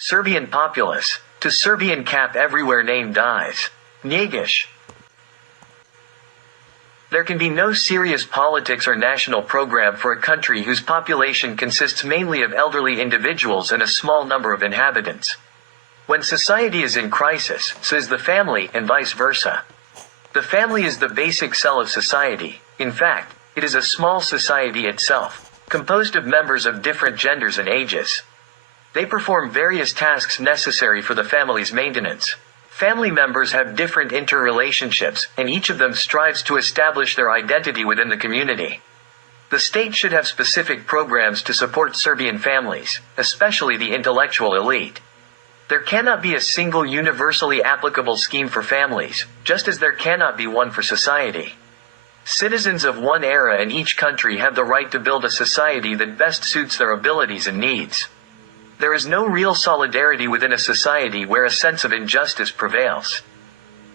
Serbian populace. To Serbian cap everywhere name dies. Njegish. There can be no serious politics or national program for a country whose population consists mainly of elderly individuals and a small number of inhabitants. When society is in crisis, so is the family, and vice versa. The family is the basic cell of society. In fact, it is a small society itself, composed of members of different genders and ages. They perform various tasks necessary for the family's maintenance. Family members have different interrelationships, and each of them strives to establish their identity within the community. The state should have specific programs to support Serbian families, especially the intellectual elite. There cannot be a single universally applicable scheme for families, just as there cannot be one for society. Citizens of one era in each country have the right to build a society that best suits their abilities and needs. There is no real solidarity within a society where a sense of injustice prevails.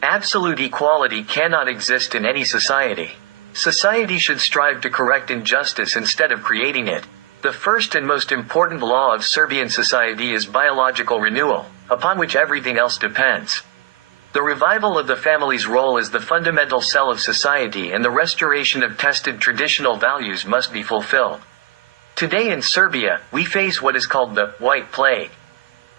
Absolute equality cannot exist in any society. Society should strive to correct injustice instead of creating it. The first and most important law of Serbian society is biological renewal, upon which everything else depends. The revival of the family's role as the fundamental cell of society and the restoration of tested traditional values must be fulfilled. Today in Serbia, we face what is called the White Plague.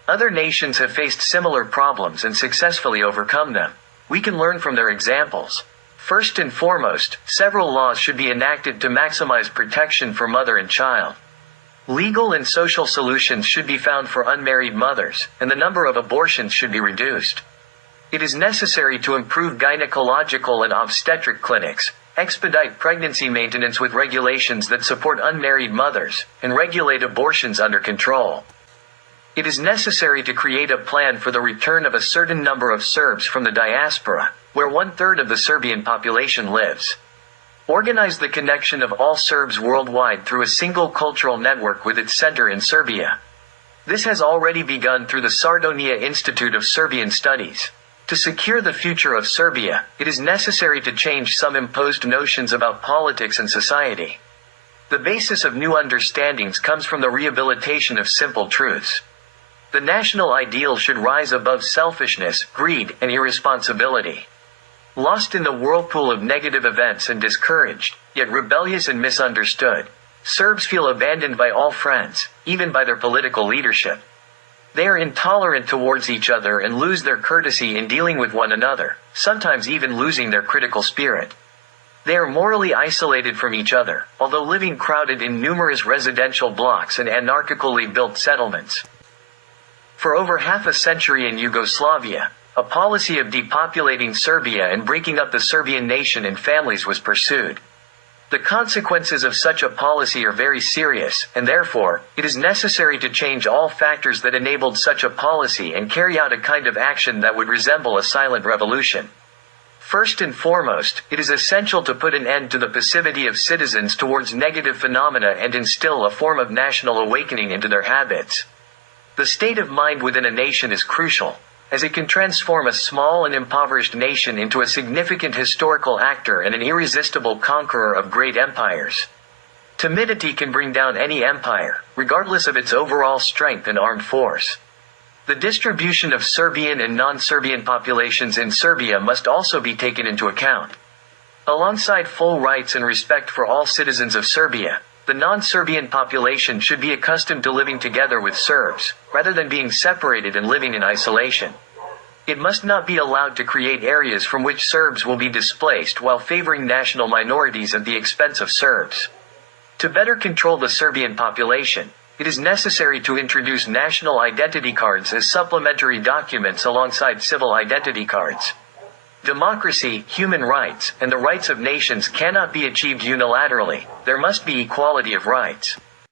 Other nations have faced similar problems and successfully overcome them. We can learn from their examples. First and foremost, several laws should be enacted to maximize protection for mother and child. Legal and social solutions should be found for unmarried mothers, and the number of abortions should be reduced. It is necessary to improve gynecological and obstetric clinics, expedite pregnancy maintenance with regulations that support unmarried mothers, and regulate abortions under control. It is necessary to create a plan for the return of a certain number of Serbs from the diaspora, where 1/3 of the Serbian population lives. Organize the connection of all Serbs worldwide through a single cultural network with its center in Serbia. This has already begun through the Sardonia Institute of Serbian Studies. To secure the future of Serbia, it is necessary to change some imposed notions about politics and society. The basis of new understandings comes from the rehabilitation of simple truths. The national ideal should rise above selfishness, greed, and irresponsibility. Lost in the whirlpool of negative events and discouraged, yet rebellious and misunderstood, Serbs feel abandoned by all friends, even by their political leadership. They are intolerant towards each other and lose their courtesy in dealing with one another, sometimes even losing their critical spirit. They are morally isolated from each other, although living crowded in numerous residential blocks and anarchically built settlements. For over half a century in Yugoslavia, a policy of depopulating Serbia and breaking up the Serbian nation in families was pursued. The consequences of such a policy are very serious, and therefore, it is necessary to change all factors that enabled such a policy and carry out a kind of action that would resemble a silent revolution. First and foremost, it is essential to put an end to the passivity of citizens towards negative phenomena and instill a form of national awakening into their habits. The state of mind within a nation is crucial, as it can transform a small and impoverished nation into a significant historical actor and an irresistible conqueror of great empires. Timidity can bring down any empire, regardless of its overall strength and armed force. The distribution of Serbian and non-Serbian populations in Serbia must also be taken into account. Alongside full rights and respect for all citizens of Serbia, the non-Serbian population should be accustomed to living together with Serbs, rather than being separated and living in isolation. It must not be allowed to create areas from which Serbs will be displaced while favoring national minorities at the expense of Serbs. To better control the Serbian population, it is necessary to introduce national identity cards as supplementary documents alongside civil identity cards. Democracy, human rights, and the rights of nations cannot be achieved unilaterally. There must be equality of rights.